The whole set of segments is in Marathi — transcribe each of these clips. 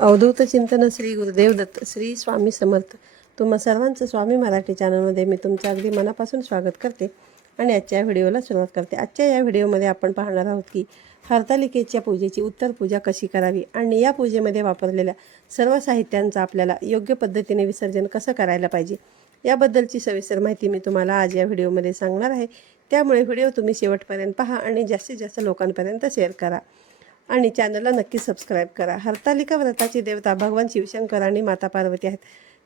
अवधूत चिंतन श्री गुरुदेव दत्त श्री स्वामी समर्थ. तुम्हा सर्वांचं स्वामी मराठी चॅनलमध्ये मी तुमचं अगदी मनापासून स्वागत करते आणि आजच्या व्हिडिओला सुरुवात करते. आजच्या या व्हिडिओमध्ये आपण पाहणार आहोत की हरतालिकेच्या पूजेची उत्तर पूजा कशी करावी आणि या पूजेमध्ये वापरलेल्या सर्व साहित्यांचं आपल्याला योग्य पद्धतीने विसर्जन कसं करायला पाहिजे याबद्दलची सविस्तर माहिती मी तुम्हाला आज या व्हिडिओमध्ये सांगणार आहे. त्यामुळे व्हिडिओ तुम्ही शेवटपर्यंत पहा आणि जास्तीत जास्त लोकांपर्यंत शेअर करा. आणि चॅनलला नक्की सबस्क्राईब करा. हरतालिका व्रताची देवता भगवान शिवशंकर आणि माता पार्वती आहेत.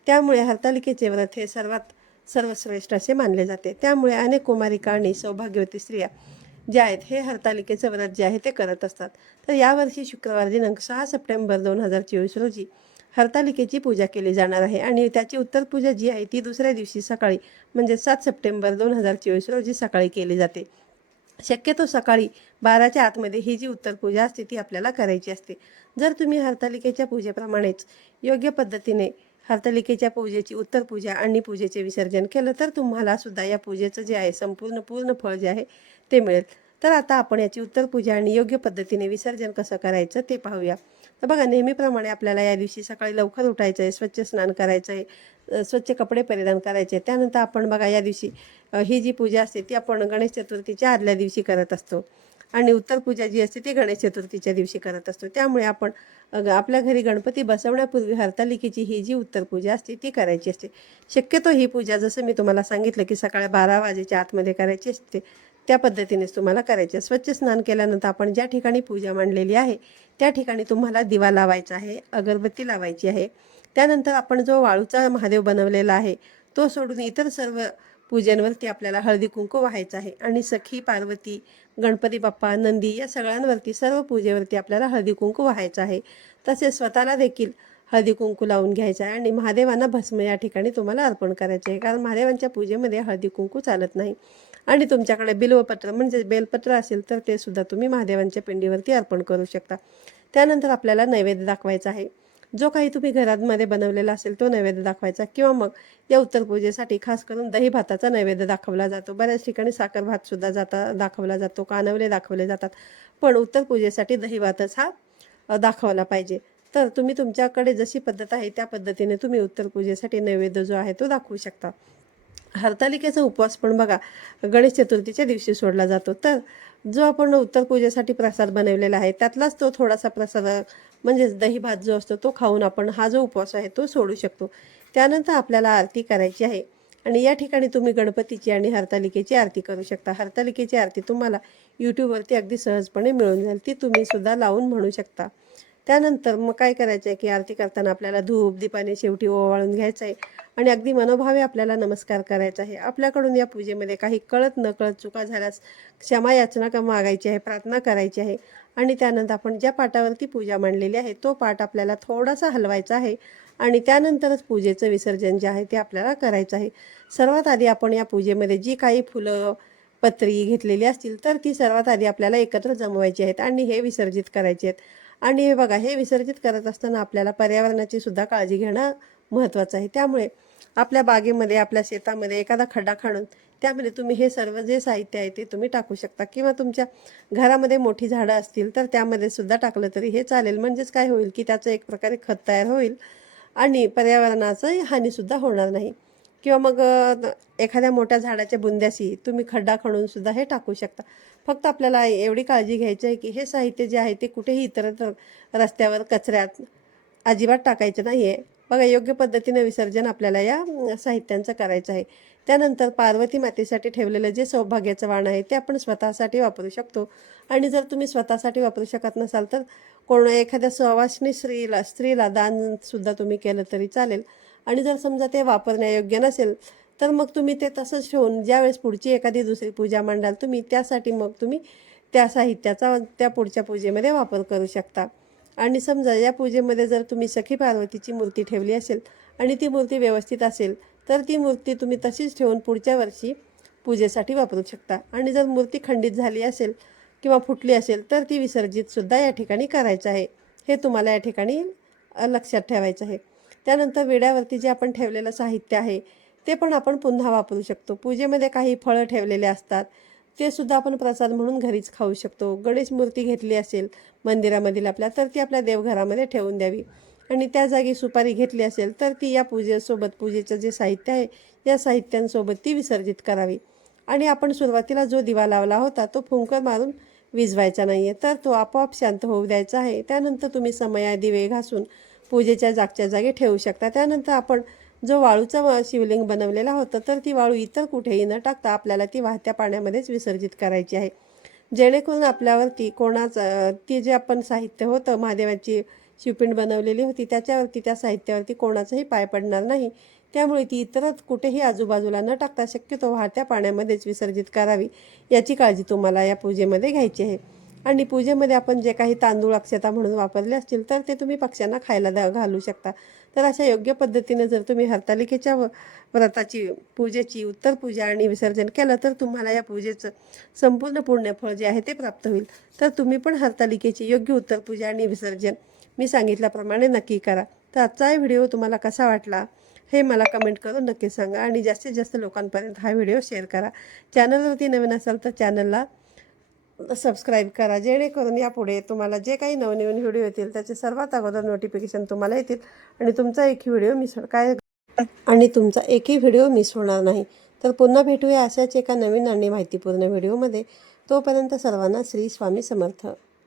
त्यामुळे हरतालिकेचे व्रत हे सर्वात सर्वश्रेष्ठ असे मानले जाते. त्यामुळे अनेक कुमारिका आणि सौभाग्यवती स्त्रिया ज्या आहेत हे हरतालिकेचं व्रत जे आहे ते करत असतात. तर यावर्षी शुक्रवार दिनांक सहा सप्टेंबर दोन हजार चोवीस रोजी हरतालिकेची पूजा केली जाणार आहे. आणि त्याची उत्तर पूजा जी आहे ती दुसऱ्या दिवशी सकाळी म्हणजे सात सप्टेंबर दोन हजार चोवीस रोजी सकाळी केली जाते. शक्यतो सकाळी बाराच्या आतमध्ये ही जी उत्तर पूजा असते ती आपल्याला करायची असते. जर तुम्ही हरतालिकेच्या पूजेप्रमाणेच योग्य पद्धतीने हरतालिकेच्या पूजेची उत्तर पूजा आणि पूजेचे विसर्जन केलं तर तुम्हाला सुद्धा या पूजेचं जे आहे संपूर्ण पूर्ण फळ जे आहे ते मिळेल. तर आता आपण याची उत्तर पूजा आणि योग्य पद्धतीने विसर्जन कसं करायचं ते पाहूया. तर बघा नेहमीप्रमाणे आपल्याला या दिवशी सकाळी लवकर उठायचं आहे स्वच्छ स्नान करायचं आहे स्वच्छ कपडे परिधान करायचे. त्यानंतर आपण बघा या दिवशी ही जी पूजा असते ती आपण गणेश चतुर्थीच्या आदल्या दिवशी करत असतो. आणि उत्तर पूजा जी असते ती गणेश चतुर्थीच्या दिवशी करत असतो. त्यामुळे आपण ग- आपल्या घरी गणपती बसवण्यापूर्वी हरतालिकेची ही जी उत्तर पूजा असते ती करायची असते. शक्यतो ही पूजा जसं मी तुम्हाला सांगितलं की सकाळी बारा वाजेच्या आतमध्ये करायची असते. त्या पद्धतीनेच तुम्हाला करायचे. स्वच्छ स्नान केल्यानंतर आपण ज्या ठिकाणी पूजा मांडलेली आहे त्या ठिकाणी तुम्हाला दिवा लावायचा आहे अगरबत्ती लावायची आहे. त्यानंतर आपण जो वाळूचा महादेव बनवलेला आहे तो सोडून इतर सर्व पूजेंवरती आपल्याला हळदी कुंकू व्हायचं आहे आणि सखी पार्वती गणपती बाप्पा नंदी या सगळ्यांवरती सर्व पूजेवरती आपल्याला हळदी कुंकू व्हायचं आहे. तसेच स्वतःला देखील हळदी कुंकू लावून घ्यायचा आहे आणि महादेवांना भस्म या ठिकाणी तुम्हाला अर्पण करायचे आहे. कारण महादेवांच्या पूजेमध्ये हळदी कुंकू चालत नाही. आणि तुमच्याकडे बिल्वपत्र म्हणजे बेलपत्र असेल तर ते सुद्धा तुम्ही महादेवांच्या पिंडीवरती अर्पण करू शकता. त्यानंतर आपल्याला नैवेद्य दाखवायचा आहे. जो काही तुम्ही घरामध्ये बनवलेला असेल तो नैवेद्य दाखवायचा किंवा मग या उत्तर पूजेसाठी खास करून दही भाताचा नैवेद्य दाखवला जातो. बऱ्याच ठिकाणी साखर भात सुद्धा जाता दाखवला जातो. कानवले दाखवले जातात. पण उत्तर पूजेसाठी दही भातच हा दाखवला पाहिजे. तर तुम्ही तुमच्याकडे जशी पद्धत आहे त्या पद्धतीने तुम्ही उत्तर पूजेसाठी नैवेद्य जो आहे तो दाखवू शकता. हरतालिकेचा उपवास पण बघा गणेश चतुर्थीच्या दिवशी सोडला जातो. तर जो आपण उत्तर पूजेसाठी प्रसाद बनवलेला आहे त्यातलाच तो थोडासा प्रसाद म्हणजेच दही भात जो असतो तो खाऊन आपण हा जो उपवास आहे तो सोडू शकतो. त्यानंतर आपल्याला आरती करायची आहे आणि या ठिकाणी तुम्ही गणपतीची आणि हरतालिकेची आरती करू शकता. हरतालिकेची आरती तुम्हाला यूट्यूबवरती अगदी सहजपणे मिळून जाईल ती तुम्ही सुद्धा लावून म्हणू शकता. त्यानंतर मग काय करायचं आहे की आरती करताना आपल्याला धूप दीपाने शेवटी ओवाळून घ्यायचं आहे आणि अगदी मनोभावे आपल्याला नमस्कार करायचा आहे. आपल्याकडून या पूजेमध्ये काही कळत न कळत चुका झाल्यास क्षमा याचना का मागायची आहे प्रार्थना करायची आहे आणि त्यानंतर आपण ज्या पाटावरती पूजा मांडलेली आहे तो पाठ आपल्याला थोडासा हलवायचा आहे आणि त्यानंतरच पूजेचं विसर्जन जे आहे ते आपल्याला करायचं आहे. सर्वात आधी आपण या पूजेमध्ये जी काही फुलं पत्री घेतलेली असतील तर ती सर्वात आधी आपल्याला एकत्र जमवायची आहेत आणि हे विसर्जित करायचे आहेत. आणि हे बघा हे विसर्जित करत असताना आपल्याला पर्यावरणाची सुद्धा काळजी घेणं महत्त्वाचं आहे. त्यामुळे आपल्या बागेमध्ये आपल्या शेतामध्ये एखादा खड्डा खाणून त्यामध्ये तुम्ही हे सर्व जे साहित्य आहे ते तुम्ही टाकू शकता. किंवा तुमच्या घरामध्ये मोठी झाडं असतील तर त्यामध्ये सुद्धा टाकलं तरी हे चालेल. म्हणजेच काय होईल की त्याचं एक प्रकारे खत तयार होईल आणि पर्यावरणाचं हानीसुद्धा होणार नाही. किंवा मग एखाद्या मोठ्या झाडाच्या बुंद्याशी तुम्ही खड्डा खणून सुद्धा हे टाकू शकता. फक्त आपल्याला एवढी काळजी घ्यायची आहे की हे साहित्य जे आहे ते कुठेही इतर रस्त्यावर कचऱ्यात अजिबात टाकायचं नाही आहे बघा योग्य पद्धतीने विसर्जन आपल्याला या साहित्यांचं करायचं आहे. त्यानंतर पार्वती मातेसाठी ठेवलेलं जे सौभाग्याचं वाण आहे ते आपण स्वतःसाठी वापरू शकतो. आणि जर तुम्ही स्वतःसाठी वापरू शकत नसाल तर कोण एखाद्या सहवासनी स्त्रीला स्त्रीला दानसुद्धा तुम्ही केलं तरी चालेल. आणि जर समजा ते वापरण्यायोग्य नसेल तर मग तुम्ही ते तसंच ठेवून ज्यावेळेस पुढची एखादी दुसरी पूजा मांडाल तुम्ही त्यासाठी मग तुम्ही त्या साहित्याचा त्या पुढच्या पूजेमध्ये वापर करू शकता. आणि समजा या पूजेमध्ये जर तुम्ही सखी पार्वतीची मूर्ती ठेवली असेल आणि ती मूर्ती व्यवस्थित असेल तर ती मूर्ती तुम्ही तशीच ठेवून पुढच्या वर्षी पूजेसाठी वापरू शकता. आणि जर मूर्ती खंडित झाली असेल किंवा फुटली असेल तर ती विसर्जितसुद्धा या ठिकाणी करायचं आहे. हे तुम्हाला या ठिकाणी लक्षात ठेवायचं आहे. त्यानंतर विड्यावरती जे आपण ठेवलेलं साहित्य आहे ते पण आपण पुन्हा वापरू शकतो. पूजेमध्ये काही फळं ठेवलेले असतात ते सुद्धा आपण प्रसाद म्हणून घरीच खाऊ शकतो. गणेश मूर्ती घेतली असेल मंदिरामधील आपल्या तर ती आपल्या देवघरामध्ये ठेवून द्यावी. आणि त्या जागी सुपारी घेतली असेल तर ती या पूजेसोबत पूजेचं जे साहित्य आहे या साहित्यांसोबत ती विसर्जित करावी. आणि आपण सुरुवातीला जो दिवा लावला होता तो फुंकर मारून विजवायचा नाही आहे तर तो आपोआप शांत होऊ द्यायचा आहे. त्यानंतर तुम्ही समया दिवे घासून पूजेच्या जागच्या जागी ठेवू शकता. त्यानंतर आपण जो वाळूचा शिवलिंग बनवलेला होता तर ती वाळू इतर कुठेही न टाकता आपल्याला ती वाहत्या पाण्यामध्येच विसर्जित करायची आहे. जेणेकरून आपल्यावरती कोणाचं ती जे आपण साहित्य होतं महादेवाची शिवपिंड बनवलेली होती त्याच्यावरती त्या साहित्यावरती कोणाचाही पाय पडणार नाही. त्यामुळे ती इतरच कुठेही आजूबाजूला न टाकता शक्यतो वाहत्या पाण्यामध्येच विसर्जित करावी याची काळजी तुम्हाला या पूजेमध्ये घ्यायची आहे. आणि पूजेमध्ये आपण जे काही तांदूळ अक्षता म्हणून वापरले असतील तर ते तुम्ही पक्ष्यांना खायला द घालू शकता. तर अशा योग्य पद्धतीने जर तुम्ही हरतालिकेच्या व- व्रताची पूजेची उत्तर पूजा आणि विसर्जन केलं तर तुम्हाला या पूजेचं संपूर्ण पुण्यफळ जे आहे ते प्राप्त होईल. तर तुम्ही पण हरतालिकेची योग्य उत्तर पूजा आणि विसर्जन मी सांगितल्याप्रमाणे नक्की करा. तर आजचा व्हिडिओ तुम्हाला कसा वाटला हे मला कमेंट करून नक्की सांगा आणि जास्तीत जास्त लोकांपर्यंत हा व्हिडिओ शेअर करा. चॅनलवरती नवीन असाल तर चॅनलला सबस्क्राईब करा जेणेकरून यापुढे तुम्हाला जे काही नवनवीन व्हिडिओ येतील त्याचे सर्वात अगोदर नोटिफिकेशन तुम्हाला येतील आणि तुमचा एकही व्हिडिओ मिस काय आणि तुमचा एकही व्हिडिओ मिस होणार नाही. तर पुन्हा भेटूया अशाच एका नवीन आणि माहितीपूर्ण व्हिडिओमध्ये तोपर्यंत सर्वांना श्री स्वामी समर्थ.